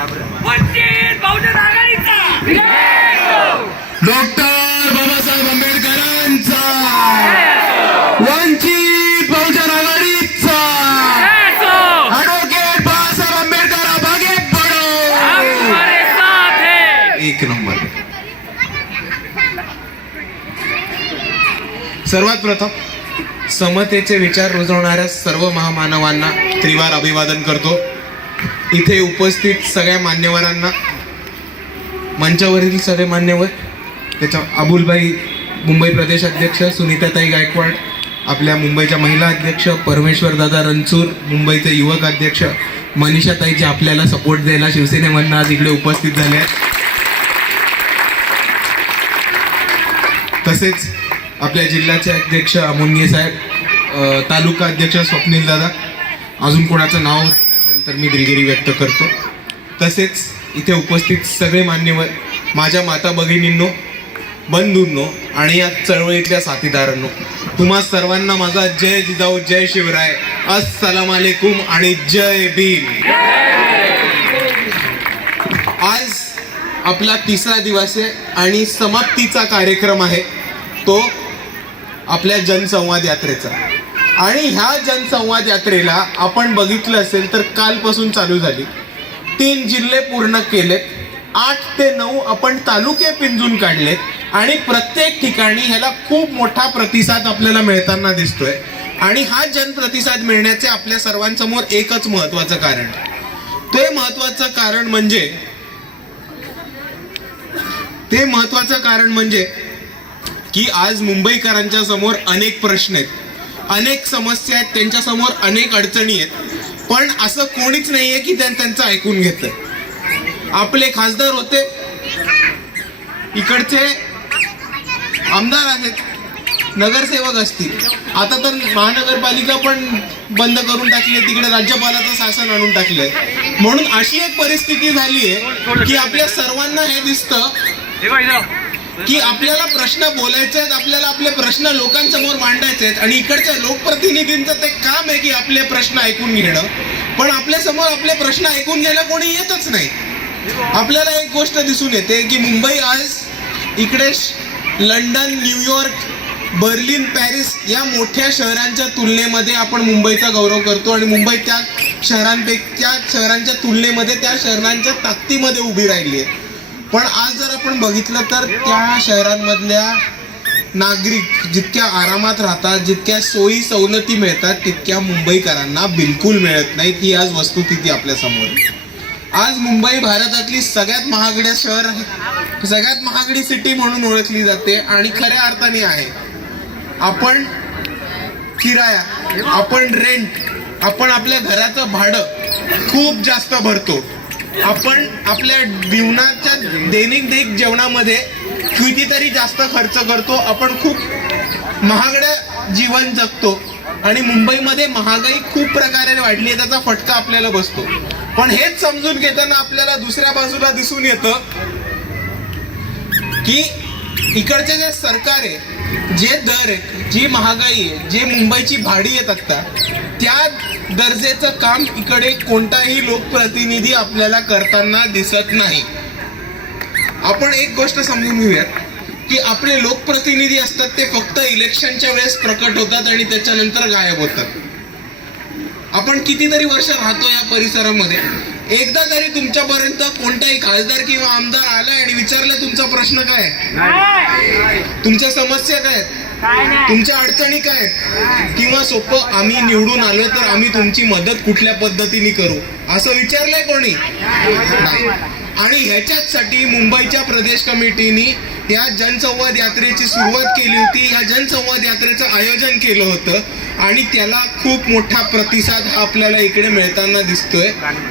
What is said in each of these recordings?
वंचित बहुजन आघाडीचा. डॉक्टर बाबासाहेब आंबेडकरांचा. वंचित बहुजन आघाडीचा. ऍडव्होकेट बाबासाहेब आंबेडकर भागे पडो. हमारे साथ है एक नंबर. सर्वात प्रथम समतेचे विचार रुजवणाऱ्या सर्व महामानवांना त्रिवार अभिवादन करतो. इथे उपस्थित सगळ्या मान्यवरांना मंचावरील सगळे मान्यवर त्याच्या अबुलबाई मुंबई प्रदेश अध्यक्ष सुनीताताई गायकवाड आपल्या मुंबईच्या महिला अध्यक्ष परमेश्वर दादा रणचूर मुंबईचे युवक अध्यक्ष मनीषाताई जे आपल्याला सपोर्ट द्यायला शिवसेनेमधनं आज इकडे उपस्थित झाले आहेत. तसेच आपल्या जिल्ह्याचे अध्यक्ष अमोन्ये साहेब तालुका अध्यक्ष स्वप्नील दादा अजून कोणाचं नाव तर मी दिलगिरी व्यक्त करतो. तसेच इथे उपस्थित सगळे मान्यवर माझ्या माता भगिनींनो बंधूंनो आणि या चळवळीतल्या साथीदारांनो तुम्हा सर्वांना माझा जय जिजाऊ जय शिवराय. अस्सलाम वालेकुम आणि जय भीम. आज आपला तिसरा दिवस आहे आणि समाप्तीचा कार्यक्रम आहे तो आपल्या जनसंवाद यात्रेचा. आणि ह्या जनसंवाद यात्रेला आपण बघितलं असेल तर कालपासून चालू झाली. तीन जिल्हे पूर्ण केलेत. आठ ते नऊ आपण तालुके पिंजून काढलेत. आणि प्रत्येक ठिकाणी ह्याला खूप मोठा प्रतिसाद आपल्याला मिळताना दिसतोय. आणि हा जनप्रतिसाद मिळण्याचे आपल्या सर्वांसमोर एकच महत्वाचं कारण. ते महत्वाचं कारण म्हणजे ते महत्वाचं कारण म्हणजे की आज मुंबईकरांच्या समोर अनेक प्रश्न आहेत. अनेक समस्या आहेत त्यांच्यासमोर अनेक अडचणी आहेत. पण असं कोणीच नाहीये की त्यांचं ऐकून घेतलंय. आपले खासदार होते. इकडचे आमदार आहेत. नगरसेवक असतील. आता तर महानगरपालिका पण बंद करून टाकली आहे तिकडे राज्यपालाचं शासन आणून टाकलंय. म्हणून अशी एक परिस्थिती झाली आहे की आपल्या सर्वांना हे दिसतं की आपल्याला प्रश्न बोलायचे आहेत आपल्याला आपले प्रश्न लोकांसमोर मांडायचे आहेत आणि इकडच्या लोकप्रतिनिधींचं ते काम आहे की आपले प्रश्न ऐकून घेणं. पण आपल्यासमोर आपले प्रश्न ऐकून घ्यायला कोणी येतच नाही. आपल्याला एक गोष्ट दिसून येते की मुंबई आज इकडे लंडन न्यूयॉर्क बर्लिन पॅरिस या मोठ्या शहरांच्या तुलनेमध्ये आपण मुंबईचा गौरव करतो आणि मुंबई त्या शहरांपेक्षा शहरांच्या तुलनेमध्ये त्या शहरांच्या ताकदीमध्ये उभी राहिली आहे. पण आज जर आपण बघितलं तर त्या शहरांमधल्या नागरिक जितक्या आरामात राहतात जितक्या सोयी सवलती मिळतात तितक्या मुंबईकरांना बिलकुल मिळत नाहीत ही आज वस्तुस्थिती आपल्यासमोर. आज मुंबई भारतातली सगळ्यात महागड्या शहर सगळ्यात महागडी सिटी म्हणून ओळखली जाते आणि खऱ्या अर्थाने आहे. आपण किराया आपण रेंट आपण आपल्या घराचं भाडं खूप जास्त भरतो. आपण आपल्या जीवनाच्या दैनिक दैनिक जेवणामध्ये कितीतरी जास्त खर्च करतो. आपण खूप महागडं जीवन जगतो. आणि मुंबईमध्ये महागाई खूप प्रकारे वाढली आहे त्याचा फटका आपल्याला बसतो. पण हेच समजून घेताना आपल्याला दुसऱ्या बाजूला दिसून येतं की इकडचे जे सरकार आहे जे दर आहे जी महागाई आहे जी मुंबईची भाडी आहेत आता त्या दर्जेचं काम इकडे कोणताही लोकप्रतिनिधी आपल्याला करताना दिसत नाही. आपण एक गोष्ट समजून घेऊयात की आपले लोकप्रतिनिधी असतात ते फक्त इलेक्शनच्या वेळेस प्रकट होतात आणि त्याच्यानंतर गायब होतात. आपण कितीतरी वर्ष राहतो या परिसरामध्ये. एकदा तरी तुमच्यापर्यंत कोणताही खासदार किंवा आमदार आलाय आणि विचारलं तुमचा प्रश्न काय? तुमच्या समस्या काय तुमच्या अडचणी काय? किंवा सोपं आम्ही निवडून आलो तर आम्ही तुमची मदत कुठल्या पद्धतीने करू? असं विचारलंय कोणी. आणि ह्याच्याचसाठी मुंबईच्या प्रदेश कमिटीने या जनसंवाद यात्रेची सुरुवात केली होती. ह्या जनसंवाद यात्रेचं आयोजन केलं होतं. आणि त्याला खूप मोठा प्रतिसाद हा आपल्याला इकडे मिळताना दिसतोय.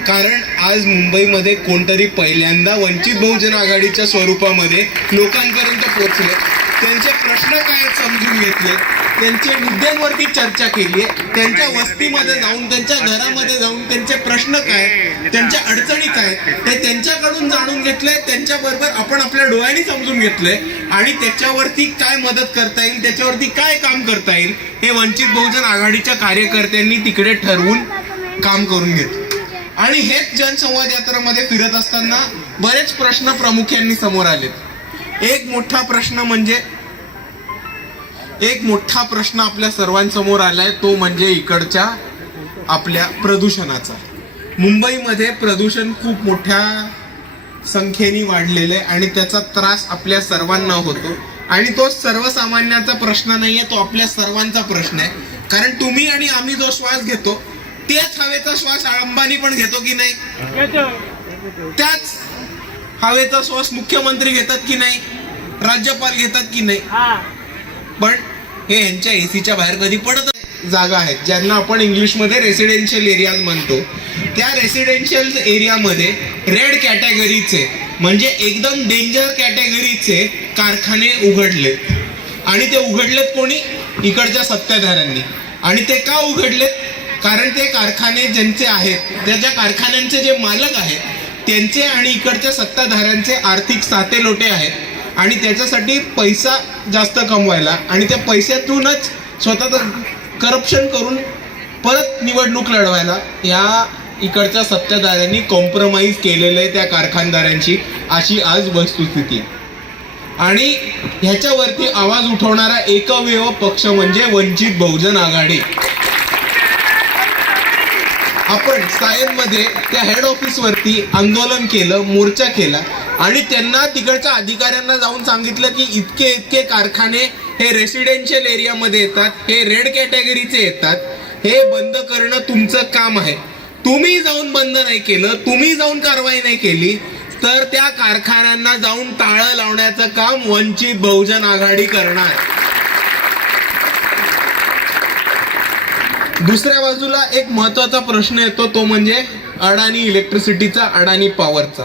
कारण आज मुंबईमध्ये कोणतरी पहिल्यांदा वंचित बहुजन आघाडीच्या स्वरूपामध्ये लोकांपर्यंत पोहोचले. त्यांचे प्रश्न काय समजून घेतले. त्यांचे मुद्द्यांवरती चर्चा केली आहे. त्यांच्या वस्तीमध्ये जाऊन त्यांच्या घरामध्ये जाऊन त्यांचे प्रश्न काय त्यांच्या अडचणी काय ते त्यांच्याकडून जाणून घेतले त्यांच्याबरोबर आपण आपल्या डोळ्यांनी समजून घेतले आणि त्याच्यावरती काय मदत करता येईल त्याच्यावरती काय काम करता येईल हे वंचित बहुजन आघाडीच्या कार्यकर्त्यांनी तिकडे ठरवून काम करून घेतलं. आणि हेच जनसंवाद यात्रामध्ये फिरत असताना बरेच प्रश्न प्रामुख्यांनी समोर आलेत. एक मोठा प्रश्न म्हणजे एक मोठा प्रश्न आपल्या सर्वांसमोर आलाय तो म्हणजे इकडच्या आपल्या प्रदूषणाचा. मुंबईमध्ये प्रदूषण खूप मोठ्या संख्येने वाढलेलं आहे आणि त्याचा त्रास आपल्या सर्वांना होतो. आणि तो सर्वसामान्यांचा प्रश्न नाहीये तो आपल्या सर्वांचा प्रश्न आहे. कारण तुम्ही आणि आम्ही जो श्वास घेतो त्याच हवेचा श्वास अंबानी पण घेतो की नाही? त्याच हवेचा श्वास मुख्यमंत्री घेतात की नाही? राज्यपाल घेतात की नाही? पण हे यांच्या एसीच्या बाहेर कधी पडत. जागा आहेत ज्यांना आपण इंग्लिशमध्ये रेसिडेन्शियल एरियाज म्हणतो. त्या रेसिडेन्शियल एरियामध्ये रेड कॅटेगरीचे म्हणजे एकदम डेंजर कॅटेगरीचे कारखाने उघडले. आणि ते उघडलेत कोणी? इकडच्या सत्ताधाऱ्यांनी. आणि ते का उघडलेत? कारण ते कारखाने ज्यांचे आहेत त्या ज्या कारखान्यांचे जे मालक आहेत त्यांचे आणि इकडच्या सत्ताधाऱ्यांचे आर्थिक साते लोटे आहेत. आणि त्याच्यासाठी पैसा जास्त कमवायला आणि त्या पैशातूनच स्वतःचं करप्शन करून परत निवडणूक लढवायला या इकडच्या सत्ताधाऱ्यांनी कॉम्प्रोमाइज केलेलं आहे त्या कारखानदारांची अशी आज वस्तुस्थिती. आणि ह्याच्यावरती आवाज उठवणारा एकमेव पक्ष म्हणजे वंचित बहुजन आघाडी. आपण सायनमध्ये त्या हेड ऑफिस वरती आंदोलन केलं मोर्चा केला आणि त्यांना तिकडच्या अधिकाऱ्यांना जाऊन सांगितलं की इतके इतके कारखाने हे रेसिडेन्शियल एरियामध्ये येतात हे रेड कॅटेगरीचे येतात हे बंद करणं तुमचं काम आहे. तुम्ही जाऊन बंद नाही केलं तुम्ही जाऊन कारवाई नाही केली तर त्या कारखान्यांना जाऊन टाळं लावण्याचं काम वंचित बहुजन आघाडी करणार. दुसऱ्या बाजूला एक महत्त्वाचा प्रश्न येतो तो म्हणजे अडाणी इलेक्ट्रिसिटीचा अडाणी पॉवरचा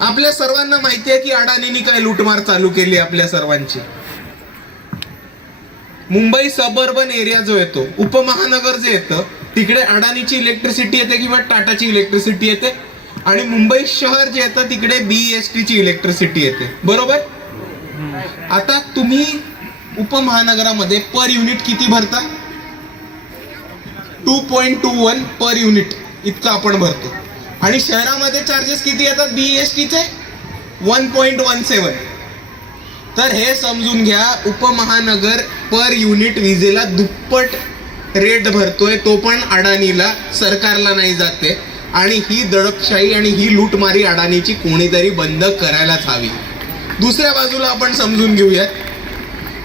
आपल्या सर्वांना माहिती आहे की अडाणीने काय लूटमार चालू केली आपल्या सर्वांची? मुंबई सबअर्बन एरिया जो येतो उपमहानगर जे येतं तिकडे अडाणीची इलेक्ट्रिसिटी येते किंवा टाटाची इलेक्ट्रिसिटी येते आणि मुंबई शहर जे येतं तिकडे बीएसटी ची इलेक्ट्रिसिटी येते. बरोबर? आता तुम्ही उपमहानगरामध्ये पर युनिट किती भरता? Two point two one per unit इतकं आपण भरतो. आणि शहरामध्ये चार्जेस किती येतात? बी एस टीचे वन पॉईंट वन सेवन तर हे समजून घ्या उपमहानगर पर युनिट विजेला दुप्पट रेट भरतोय. तो पण अडाणीला सरकारला नाही जाते. आणि ही दडपशाही आणि ही लूटमारी अडाणीची कोणीतरी बंद करायलाच हवी. दुसऱ्या बाजूला आपण समजून घेऊयात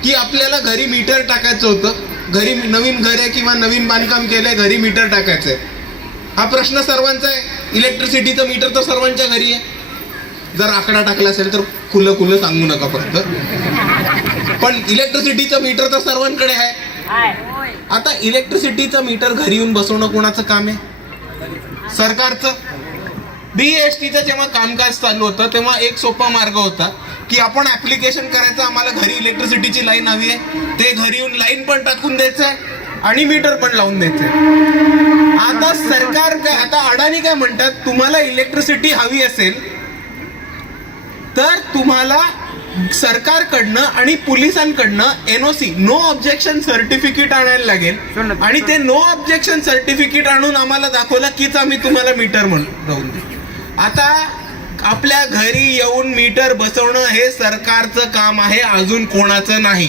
की आपल्याला घरी मीटर टाकायचं होतं. घरी नवीन घर आहे किंवा नवीन बांधकाम केलं आहे घरी मीटर टाकायचं आहे हा प्रश्न सर्वांचा आहे. इलेक्ट्रिसिटीचं मीटर तर सर्वांच्या घरी आहे. जर आकडा टाकला असेल तर खुलं खुलं सांगू नका फक्त. पण इलेक्ट्रिसिटीचं मीटर तर सर्वांकडे आहे. आता इलेक्ट्रिसिटीचं मीटर घरी येऊन बसवणं कोणाचं काम आहे? सरकारचं. बी एस टीचं जेव्हा कामकाज चालू होतं तेव्हा एक सोपा मार्ग होता. की आपण ऍप्लिकेशन करायचं आम्हाला घरी इलेक्ट्रिसिटीची लाईन हवी आहे. ते घरी येऊन लाईन पण टाकून द्यायचंय आणि मीटर पण लावून द्यायचंय. आता सरकार काय आता अडाणी काय म्हणतात तुम्हाला इलेक्ट्रिसिटी हवी असेल तर तुम्हाला सरकारकडनं आणि पोलिसांकडनं एनओसी नो ऑब्जेक्शन सर्टिफिकेट आणायला लागेल. आणि ते नो. ऑब्जेक्शन सर्टिफिकेट आणून आम्हाला दाखवलं कीच आम्ही तुम्हाला मीटर म्हणून देऊ. आता आपल्या घरी येऊन मीटर बसवणं हे सरकारचं काम आहे अजून कोणाचं नाही.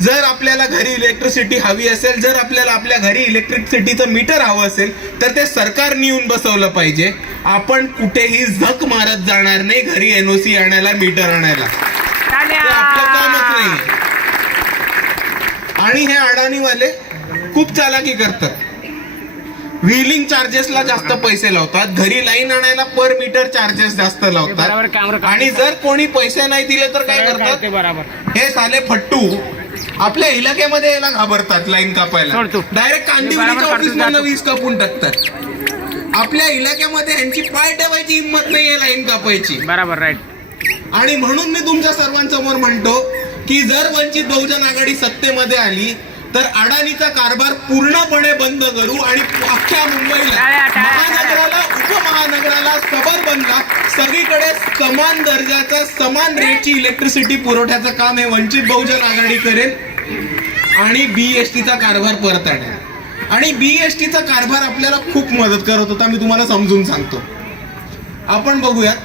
जर आपल्याला घरी इलेक्ट्रिसिटी हवी असेल जर आपल्याला आपल्या घरी इलेक्ट्रिसिटीचं मीटर हवं असेल तर ते सरकारने येऊन बसवलं पाहिजे. आपण कुठेही झक मारत जाणार नाही घरी एनओसी आणायला मीटर आणायला. आपलं कामच नाही. आणि हे अडाणीवाले खूप चालाकी करतात. व्हिलिंग चार्जेसला जास्त पैसे लावतात. घरी लाईन आणायला पर मीटर चार्जेस जास्त लावतात. आणि जर कोणी पैसे नाही दिले तर काय करतात? बरोबर. हे साले फट्टू आपल्या इलाक्यामध्ये यायला घाबरतात लाईन कापायला. डायरेक्ट कांदिवलीच्या करतो, ऑफिस मधनं जातो. वीज कापून टाकतात. आपल्या इलाक्यामध्ये यांची पाय ठेवायची हिंमत नाहीये लाईन कापायची. बरोबर राईट आणि म्हणून मी तुमच्या सर्वांसमोर म्हणतो की जर वंचित बहुजन आघाडी सत्तेमध्ये आली तर अडाणीचा कारभार पूर्णपणे बंद करू आणि अख्ख्या मुंबईला महानगराला उपमहानगराला सबल बनला. सगळीकडे समान दर्जाचा समान रेटची इलेक्ट्रिसिटी पुरवठ्याचं काम हे वंचित बहुजन आघाडी करेल. आणि बीएसटीचा कारभार परत आणेल. आणि बीएसटीचा कारभार आपल्याला खूप मदत करत होता. मी तुम्हाला समजून सांगतो. आपण बघूयात.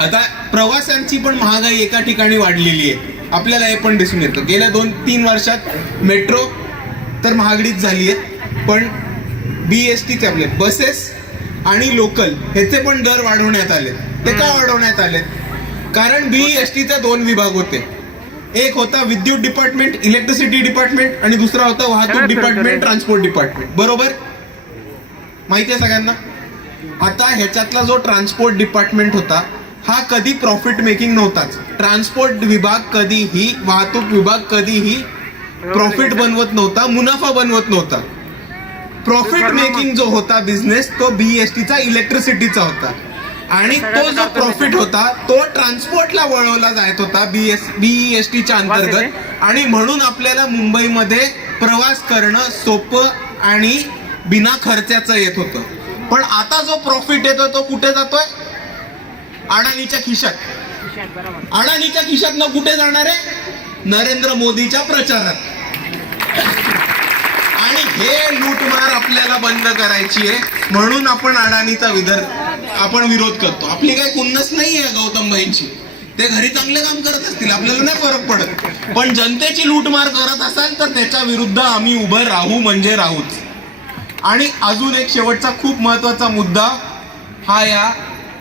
आता प्रवाशांची पण महागाई एका ठिकाणी वाढलेली आहे. आपल्याला हे पण दिसून येतं. गेल्या दोन तीन वर्षात मेट्रो तर महागडीच झाली आहे पण बी एस टीचे आपले बसेस आणि लोकल ह्याचे पण दर वाढवण्यात आले. ते का वाढवण्यात आले? कारण बी एस टीचे दोन विभाग होते. एक होता विद्युत डिपार्टमेंट इलेक्ट्रिसिटी डिपार्टमेंट आणि दुसरा होता वाहतूक डिपार्टमेंट ट्रान्सपोर्ट डिपार्टमेंट बरोबर? माहिती आहे सगळ्यांना? आता ह्याच्यातला जो ट्रान्सपोर्ट डिपार्टमेंट होता हा कधी प्रॉफिट मेकिंग नव्हताच. ट्रान्सपोर्ट विभाग कधीही वाहतूक विभाग कधीही प्रॉफिट बनवत नव्हता मुनाफा बनवत नव्हता. प्रॉफिट मेकिंग जो होता बिझनेस तो बीएसटीचा इलेक्ट्रिसिटीचा होता. आणि तो जो प्रॉफिट होता. तो ट्रान्सपोर्टला वळवला जात होता बीएस बीईएसटीच्या अंतर्गत. आणि म्हणून आपल्याला मुंबईमध्ये प्रवास करणं सोपं आणि बिना खर्चाचं येत होतं. पण आता जो प्रॉफिट येतो तो कुठे जातोय? अडाणीच्या खिशात. अडाणीच्या खिशात न कुठे जाणार आहे? नरेंद्र मोदीच्या प्रचारात. आणि हे लूटमार आपल्याला बंद करायची आहे. म्हणून आपण अडाणीचा विदर आपण विरोध करतो. आपली काही कुन्नस नाही आहे गौतम भाईंची ते घरी चांगले काम करत असतील आपल्याला नाही फरक पडत. पण जनतेची लूटमार करत असाल तर त्याच्या विरुद्ध आम्ही उभं राहू म्हणजे राहूच. आणि अजून एक शेवटचा खूप महत्त्वाचा मुद्दा हा या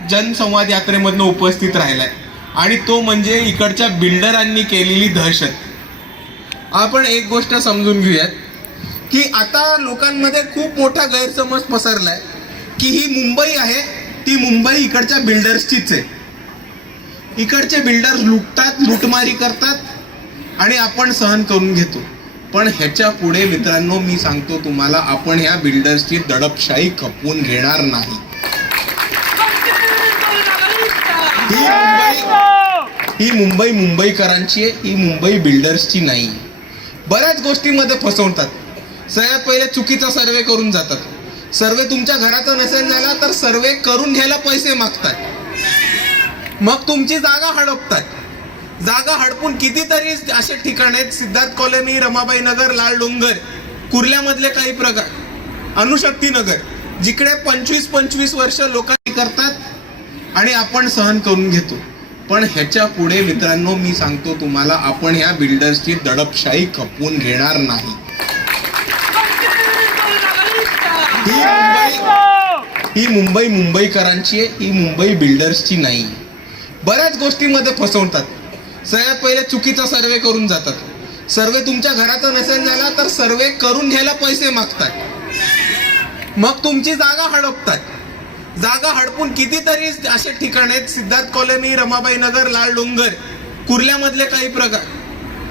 जनसंवाद यात्रेमधनं उपस्थित राहिलाय. आणि तो म्हणजे इकडच्या बिल्डरांनी केलेली दहशत. आपण एक गोष्ट समजून घेऊयात की आता लोकांमध्ये खूप मोठा गैरसमज पसरलाय की ही मुंबई आहे ती मुंबई इकडच्या बिल्डर्सचीच आहे. इकडचे बिल्डर्स लुटतात लुटमारी करतात आणि आपण सहन करून घेतो. पण ह्याच्या पुढे मित्रांनो मी सांगतो तुम्हाला आपण ह्या बिल्डर्सची दडपशाही खपवून घेणार नाही. ही मुंबई ही मुंबई मुंबईकरांची आहे ही मुंबई बिल्डर्सची नाही. बऱ्याच गोष्टींमध्ये फसवतात. सगळ्यात पहिले चुकीचा सर्वे करून जातात. सर्वे तुमच्या घराचा नसेल झाला तर सर्वे करून घ्यायला पैसे मागतात मग तुमची जागा हडपतात जागा हडपून कितीतरी असे ठिकाण आहेत सिद्धार्थ कॉलनी रमाबाई नगर लाल डोंगर कुर्ल्यामधले काही प्रकार. अनुशक्ती नगर जिकडे पंचवीस पंचवीस वर्ष लोकांनी करतात आणि आपण सहन करून घेतो. पण ह्याच्या पुढे मित्रांनो मी सांगतो तुम्हाला आपण ह्या बिल्डर्सची दडपशाही खपवून घेणार नाही. ही मुंबई ही मुंबई मुंबईकरांची आहे ही मुंबई बिल्डर्सची नाही. बऱ्याच गोष्टींमध्ये फसवतात. सगळ्यात पहिले चुकीचा सर्वे करून जातात. सर्वे तुमच्या घराचा नसेल झाला तर सर्वे करून घ्यायला पैसे मागतात. मग तुमची जागा हडपतात. जागा हडपून कितीतरी असे ठिकाण आहेत सिद्धार्थ कॉलनी रमाबाई नगर लाल डोंगर कुर्ल्यामधले काही प्रकार.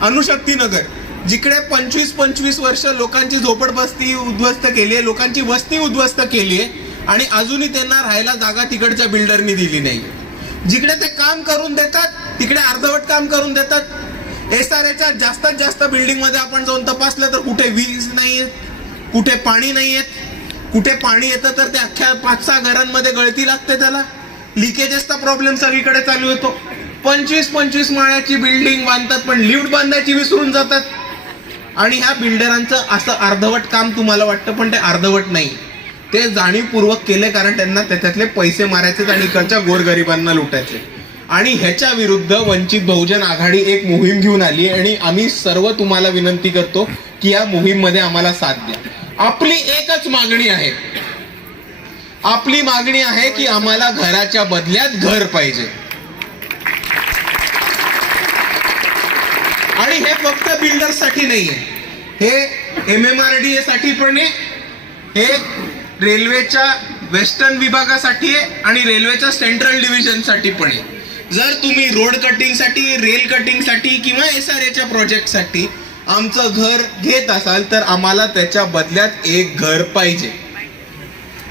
अनुशक्ती नगर जिकडे पंचवीस पंचवीस वर्ष लोकांची झोपडबस्ती उद्ध्वस्त केली आहे लोकांची वस्ती उद्ध्वस्त केली आहे आणि अजूनही त्यांना राहायला जागा तिकडच्या बिल्डरनी दिली नाही. जिकडे ते काम करून देतात तिकडे अर्धवट काम करून देतात. एस आर एच्या जास्तीत जास्त बिल्डिंगमध्ये आपण जाऊन तपासलं तर कुठे वीज नाही कुठे पाणी नाही कुठे पाणी येतं तर ते अख्ख्या पाच सहा घरांमध्ये गळती लागते त्याला. लिकेजेसचा प्रॉब्लेम सगळीकडे चालू येतो पंचवीस पंचवीस माळ्याची बिल्डिंग बांधतात पण लिफ्ट बांधायची विसरून जातात. आणि ह्या बिल्डरांचं असं अर्धवट काम तुम्हाला वाटतं पण ते अर्धवट नाही. ते जाणीवपूर्वक केले कारण त्यांना त्याच्यातले पैसे मारायचे आणि इकडच्या गोरगरिबांना लुटायचे आणि ह्याच्या विरुद्ध वंचित बहुजन आघाडी एक मोहीम घेऊन आली आणि आम्ही सर्व तुम्हाला विनंती करतो की या मोहीममध्ये आम्हाला साथ द्या. आपली एकच मागणी आहे. आपली मागणी आहे की आम्हाला घराच्या बदल्यात घर पाहिजे. आणि हे फक्त बिल्डर्ससाठी नाहीये हे M M R D A साठी पण आहे. हे रेल्वेच्या वेस्टर्न विभागासाठी आहे आणि रेल्वेच्या सेंट्रल डिव्हिजनसाठी पण आहे. जर तुम्ही रोड कटिंगसाठी रेल कटिंगसाठी किंवा एस आर एच्या प्रोजेक्टसाठी आमचं घर घेत असाल तर आम्हाला त्याच्या बदल्यात एक घर पाहिजे.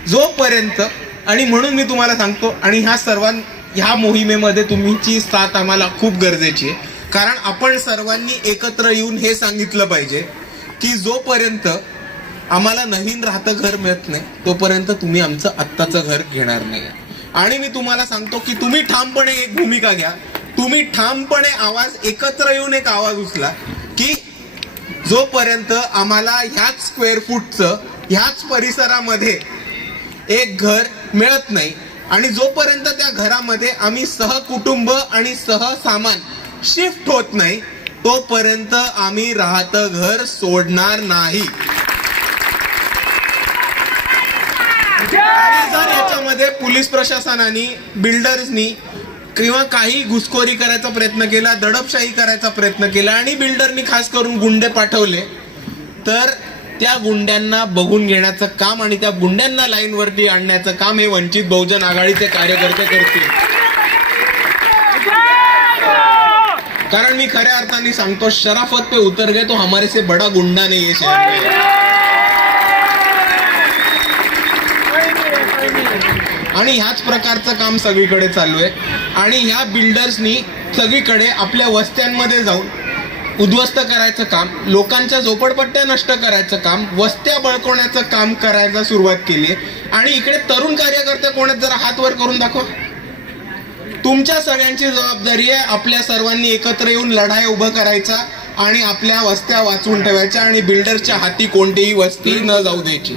जोपर्यंत आणि म्हणून मी तुम्हाला सांगतो आणि ह्या सर्वां ह्या मोहिमेमध्ये तुमची साथ आम्हाला खूप गरजेची आहे. कारण आपण सर्वांनी एकत्र येऊन हे सांगितलं पाहिजे की जोपर्यंत आम्हाला नवीन राहतं घर मिळत नाही तोपर्यंत तुम्ही आमचं आत्ताचं घर घेणार नाही. आणि मी तुम्हाला सांगतो की तुम्ही ठामपणे एक भूमिका घ्या. तुम्ही ठामपणे आवाज एकत्र येऊन एक आवाज उचला की जोपर्यंत आम्हाला ह्याच स्क्वेअर फूटचं ह्याच परिसरामध्ये एक घर मिळत नाही आणि जोपर्यंत त्या घरामध्ये आम्ही सहकुटुंब आणि सहसामान शिफ्ट होत नाही तोपर्यंत आम्ही राहतं घर सोडणार नाही. आणि जर याच्यामध्ये पोलीस प्रशासनाने बिल्डर्सनी किंवा काही घुसखोरी करायचा प्रयत्न केला दडपशाही करायचा प्रयत्न केला आणि बिल्डरनी खास करून गुंडे पाठवले तर त्या गुंड्यांना बघून घेण्याचं काम आणि त्या गुंड्यांना लाईनवरती आणण्याचं काम हे वंचित बहुजन आघाडीचे कार्यकर्ते करतील. कारण मी खऱ्या अर्थाने सांगतो शराफत पे उतर गए तो हमारे से बड़ा गुंडा नहीं है शहर में आणि ह्याच प्रकारचं काम सगळीकडे चालू आहे. आणि ह्या बिल्डर्सनी सगळीकडे आपल्या वस्त्यांमध्ये जाऊन उद्ध्वस्त करायचं काम लोकांच्या झोपडपट्ट्या नष्ट करायचं काम वस्त्या बळकवण्याचं काम करायला सुरुवात केली आहे. आणि इकडे तरुण कार्यकर्ते कोणत जरा हात वर करून दाखवा. तुमच्या सगळ्यांची जबाबदारी आहे आपल्या सर्वांनी एकत्र येऊन लढाई उभं करायचा. आणि आपल्या वस्त्या वाचवून ठेवायच्या आणि बिल्डरच्या हाती कोणतीही वस्ती न जाऊ द्यायची.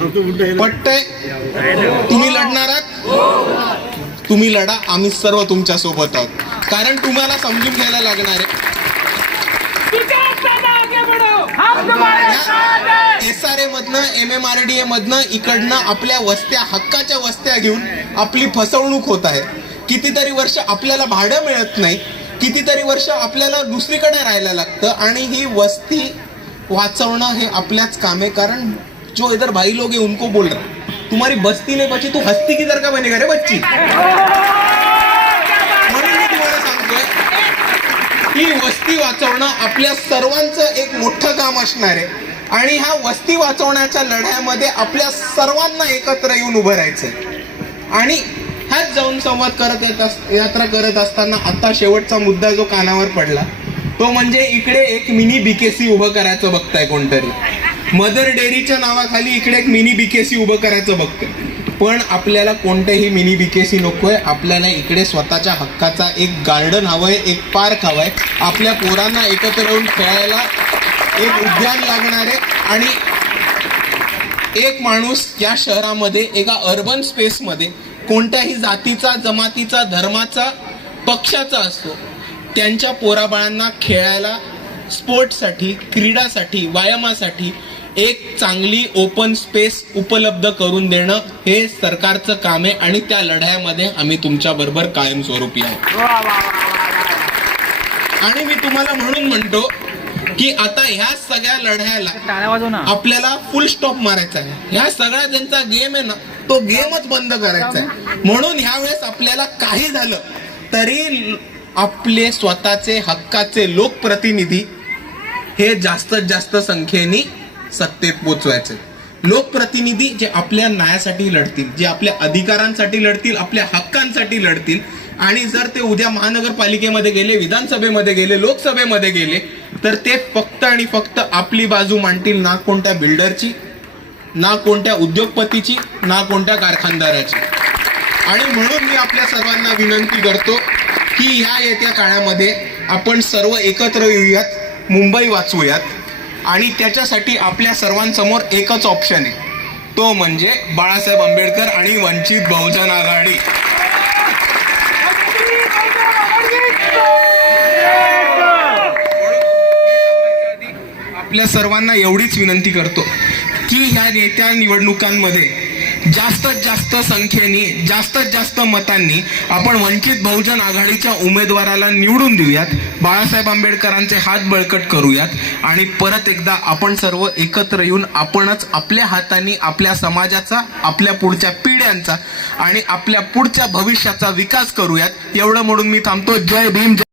पटतंय तुम्ही लढणार आहात? तुम्ही लढा आम्ही सर्व तुमच्यासोबत आहोत. कारण तुम्हाला समजून घ्यायला लागणार आहे. एस आर ए मधनं M M R D A मधनं इकडनं आपल्या वस्त्या हक्काच्या वस्त्या घेऊन आपली फसवणूक होत आहे. कितीतरी वर्ष आपल्याला भाडं मिळत नाही. कितीतरी वर्ष आपल्याला दुसरीकडे राहायला लागतं आणि ही वस्ती वाचवणं हे आपल्याच काम. आहे कारण जो इधर भाई लोग हैं उनको बोल रहा तुम्हारी बस्ती नहीं बची तू हस्ती किधर का बनेगा रे बच्ची? म्हणून मी तुम्हाला सांगतोय ही वस्ती वाचवणं आपल्या सर्वांचं एक मोठं काम असणार आहे. आणि ह्या वस्ती वाचवण्याच्या लढ्यामध्ये आपल्या सर्वांना एकत्र येऊन उभं राहायचंय. आणि ह्याच जाऊन संवाद करत येत अस यात्रा करत असताना आता शेवटचा मुद्दा जो कानावर पडला तो म्हणजे इकडे एक मिनी बीकेसी उभं करायचं बघताय कोणतरी. मदर डेअरीच्या नावाखाली इकडे एक मिनी बीकेसी उभं करायचं बघतोय. पण आपल्याला कोणतेही मिनी बीकेसी नकोय आपल्याला इकडे स्वतःच्या हक्काचा एक गार्डन हवंय एक पार्क हवंय. आपल्या पोरांना एकत्र येऊन खेळायला एक उद्यान लागणार आहे आणि एक माणूस या शहरामध्ये एका अर्बन स्पेसमध्ये कोणत्याही जातीचा जमातीचा धर्माचा पक्षाचा असतो त्यांच्या पोराबाळांना खेळायला स्पोर्टसाठी क्रीडासाठी व्यायामासाठी एक चांगली ओपन स्पेस उपलब्ध करून देणं हे सरकारचं काम आहे आणि त्या लढ्यामध्ये आम्ही तुमच्या बरोबर कायमस्वरूपी आहोत. आणि मी तुम्हाला म्हणून म्हणतो की आता ह्या सगळ्या लढ्याला आपल्याला फुल स्टॉप मारायचा आहे. ह्या सगळ्या ज्यांचा गेम आहे ना तो गेमच बंद करायचा आहे. म्हणून ह्या वेळेस आपल्याला काही झालं तरी आपले स्वतःचे हक्काचे लोकप्रतिनिधी हे जास्तीत जास्त संख्येने सत्तेत पोचवायचे. लोकप्रतिनिधी जे आपल्या न्यायासाठी लढतील जे आपल्या अधिकारांसाठी लढतील आपल्या हक्कांसाठी लढतील आणि जर ते उद्या महानगरपालिकेमध्ये गेले विधानसभेमध्ये गेले लोकसभेमध्ये गेले तर ते फक्त आणि फक्त आपली बाजू मांडतील ना कोणत्या बिल्डरची ना कोणत्या उद्योगपतीची ना कोणत्या कारखानदाराची. आणि म्हणून मी आपल्या सर्वांना विनंती करतो की ह्या येत्या काळामध्ये आपण सर्व एकत्र येऊयात मुंबई वाचवूयात. आणि त्याच्यासाठी आपल्या सर्वांसमोर एकच ऑप्शन आहे. तो म्हणजे बाळासाहेब आंबेडकर आणि वंचित बहुजन आघाडी. आपल्या सर्वांना एवढीच विनंती करतो. की ह्या नेत्या निवडणुकांमध्ये जास्तीत जास्त संख्येने जास्तीत जास्त मतांनी आपण वंचित बहुजन आघाडीच्या उमेदवाराला निवडून देऊयात. बाळासाहेब आंबेडकरांचे हात बळकट करूयात. आणि परत एकदा आपण सर्व एकत्र येऊन आपणच आपल्या हाताने आपल्या समाजाचा आपल्या पुढच्या पिढ्यांचा आणि आपल्या पुढच्या भविष्याचा विकास करूयात. एवढं म्हणून मी थांबतो. जय भीम जय